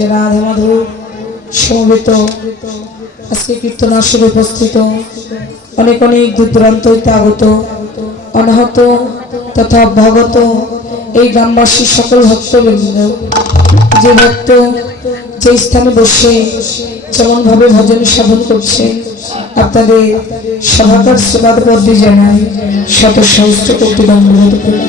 যে রাধা মাধব সমবেত। আজকে কীর্তন আসরে উপস্থিত। অনেক অনেক দূর দূরান্ত আগত। অনাহত তথা ভগত এই গ্রামবাসীর সকল ভক্তবৃন্দ। যে ভক্ত যে স্থানে বসে যেমন ভাবে ভজন সাধন করছেন আপনাদের সভাকার সেবার পদ্মে জানাই শত সহস্র কোটি দণ্ডবোধ করি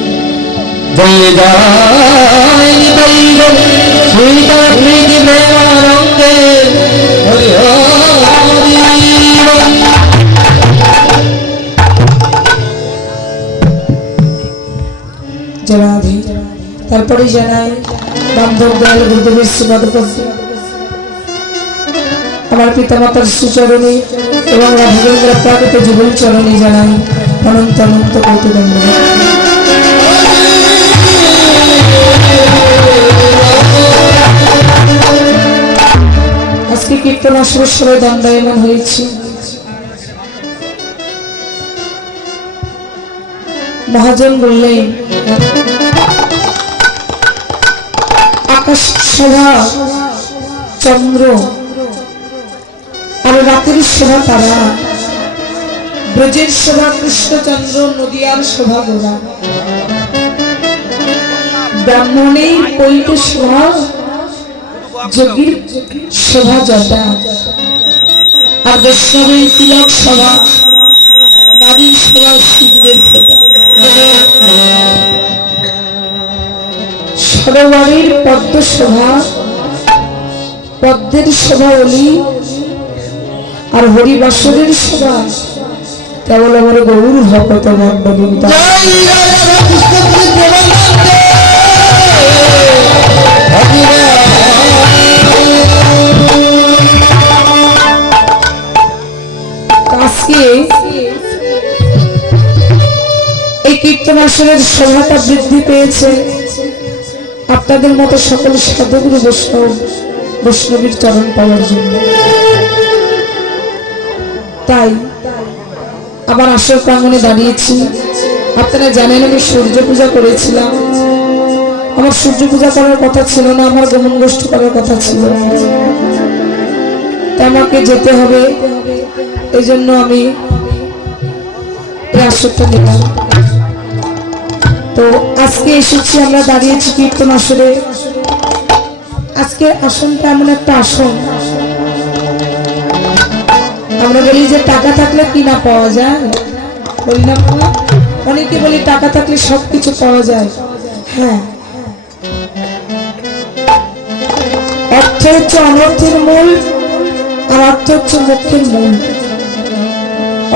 তারপরে জানাই, বান্ধব দয়াল গুরুদেবের পদ্মে আমার পিতামাতার সুচরণে এবং রাঘবেন্দ্র প্রাকৃত জীবন চরণে জানাই অনন্ত অনন্ত কৌত ধন্যবাদ আজকে কীর্তন আসরের সবাই দণ্ডায়মান হয়েছে। মহাজন বললেন আকাশ শোভা চন্দ্র আর রাতের শোভা তারা, ব্রজের শোভা কৃষ্ণচন্দ্র নদিয়ার শোভা গোরা। ব্রাহ্মণের পৈত শোভা যোগীর আর বৈষ্ণবের তিলক সভা, নারীর ফোটা সরোবরের পদ্ম শোভা পদ্মের শোভা অলি, আর হরিবাসরের শোভা কেবল আমার গৌর ভগত মন্ডলীর আসরের শোভাটা বৃদ্ধি পেয়েছে। আপনাদের মতো সকল সাধুগুরু বৈষ্ণব, বৈষ্ণবীর চরণ পাওয়ার জন্য। তাই আবার আসর প্রাঙ্গনে দাঁড়িয়েছি। আপনারা জানেন আমি সূর্য পূজা করেছিলাম। আমার সূর্য পূজা করার কথা ছিল না, আমার গমন গোষ্ঠী করার কথা ছিল আমাকে যেতে হবে। এই জন্য আমি এই আসরটা নিলাম। তো আজকে এসেছি আমরা দাঁড়িয়েছি কীর্তন আসরে। আজকে আসনটা এমন একটা আসন। আমরা বলি যে টাকা থাকলে কি না পাওয়া যায়? বলি না? অনেকে বলি টাকা থাকলে সব কিছু পাওয়া যায়। হ্যাঁ। অর্থ হচ্ছে অনর্থের মূল, আর অর্থ হচ্ছে মুখ্যের মূল।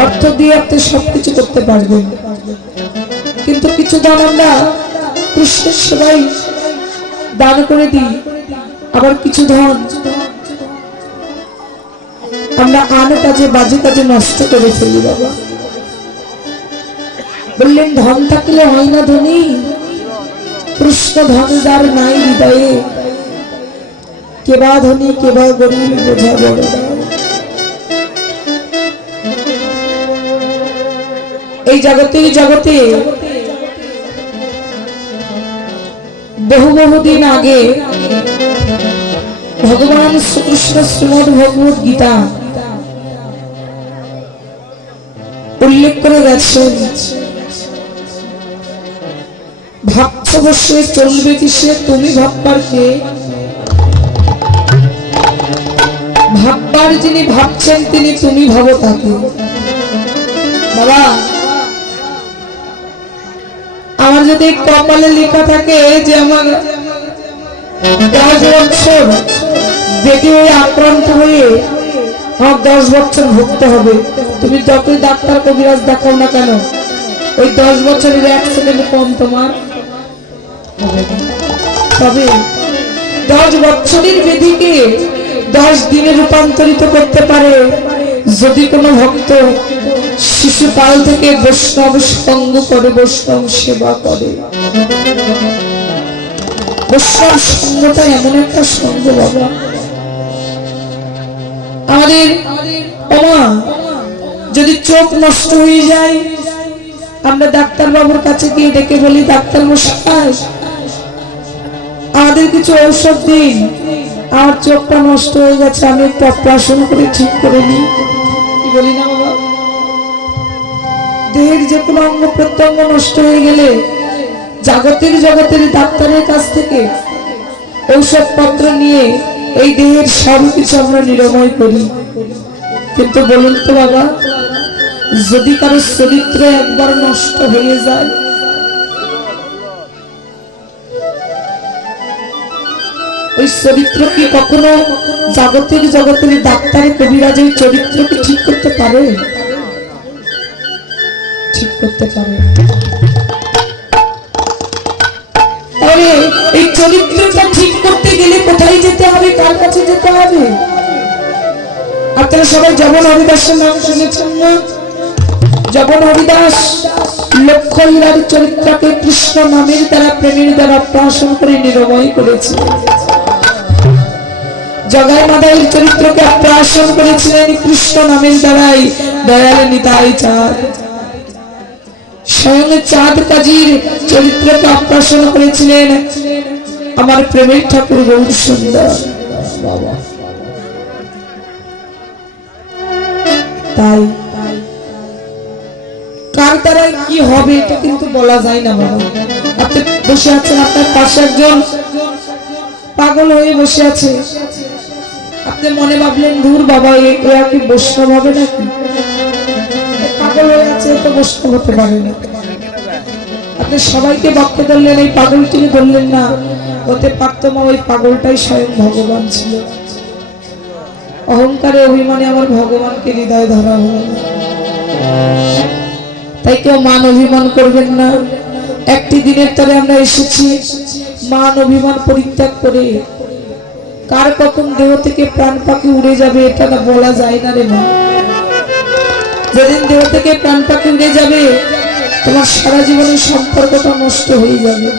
অর্থ দিয়ে আপনি সবকিছু করতে পারবেন। কিন্তু কিছু দান আমরা কৃষ্ণের সেবাই দান করে দিই। আবার কিছু ধন। আমরা আন কাজে, বাজে কাজে নষ্ট করে ফেলি, বাবা। বললেন, ধন থাকলে হয় না ধনী। কৃষ্ণ ধনদার নাই হৃদয়ে। কেবা ধনী কেবা গরিব, বোঝা বড় এই জগতে জগতে বহু বহু দিন আগে ভগবান শ্রীকৃষ্ণ শ্রীমদ ভগবত গীতা উল্লেখ করে গেছেন। ভাবছ বসে চলবে কিসে, তুমি ভাববার কে? ভাববার যিনি ভাবছেন তিনি তুমি ভাবো তাকে। বাবা আমার যদি কপালে লেখা থাকে যে আমার দশ বছর বেটি হয়ে আক্রান্ত হয়ে আমার দশ বছর ভুগতে হবে। তুমি যতই ডাক্তার কবিরাজ দেখাও না কেন, ওই দশ বছরের সেকেন্ড কম তোমার তবে দশ বছরের বেদিকে দশ দিনে রূপান্তরিত করতে পারে যদি কোনো ভক্ত শিশুকাল থেকে বৈষ্ণব সঙ্গ করে, বৈষ্ণব সেবা করে, বৈষ্ণব সঙ্গটা এমন একটা সঙ্গ বাবা। আমাদের ওমা, যদি চোখ নষ্ট হয়ে যায়, আমরা ডাক্তার বাবুর কাছে গিয়ে ডেকে বলি, ডাক্তার মশাই, আমাদের কিছু ঔষধ দিন। আমার চোখটা নষ্ট হয়ে গেছে, আমি একটু অপারেশন করে ঠিক করে নিই। বলি না বাবা। দেহের যে কোনো অঙ্গ প্রত্যঙ্গ নষ্ট হয়ে গেলে জাগতিক জগতের ডাক্তারের কাছ থেকে ঔষধপত্র নিয়ে এই দেহের সব কিছু আমরা নিরাময় করি। কিন্তু বলুন তো বাবা, যদি কারও চরিত্র একবার নষ্ট হয়ে যায় ওই চরিত্র কি কখনো জাগতিক জগতের ডাক্তার কবিরাজ ওই চরিত্রকে ঠিক করতে পারে? ঠিক করতে পারে। এই চরিত্রটা ঠিক করতে গেলে কোথায় যেতে হবে? কার কাছে যেতে হবে? আপনারা সবাই জবন হরিদাসের নাম শুনেছেন না? জবন হরিদাস লক্ষ্য হীরার চরিত্রকে কৃষ্ণ নামের দ্বারা, প্রেমের দ্বারা প্রহসন করে নিরময় করেছে জগাই মাদাইয়ের চরিত্রকে আপ্রাসন করেছিলেন কৃষ্ণ নামের দ্বারাই, দয়াল নিতাই চাঁদ। স্বয়ং চাঁদ কাজীর চরিত্রকে আপ্রাসন করেছিলেন আমার প্রেমের ঠাকুর গৌর সুন্দর। বাবা। তাই। কার দ্বারা কি হবে এটা কিন্তু বলা যায় না বাবা। আপনি বসে আছেন আপনার পাশে একজন পাগল হয়ে বসে আছে। আপনি মনে ভাবলেন দূর বাবা, এ- কি বৈষ্ণব হবে নাকি? পাগল হয়ে আছে তো বৈষ্ণব হতে পারে না। আপনি সবাইকে বাক্য ধরলেন, এই পাগলটিকে ধরলেন না। হতে পারতো না ওই পাগলটাই স্বয়ং ভগবান ছিল। অহংকারে, অভিমানে আমার ভগবানকে হৃদয় ধরা হলো। তাই কেউ মান অভিমান করবেন না। একটি দিনের তরে আমরা এসেছি। মান অভিমান পরিত্যাগ করে কার কখন দেহ থেকে প্রাণ পাখি উড়ে যাবে এটা না বলা যায় না রে মা। যেদিন দেহ থেকে প্রাণ পাখি উড়ে যাবে, তোমার সারা জীবনের সম্পর্কটা নষ্ট হয়ে যাবে।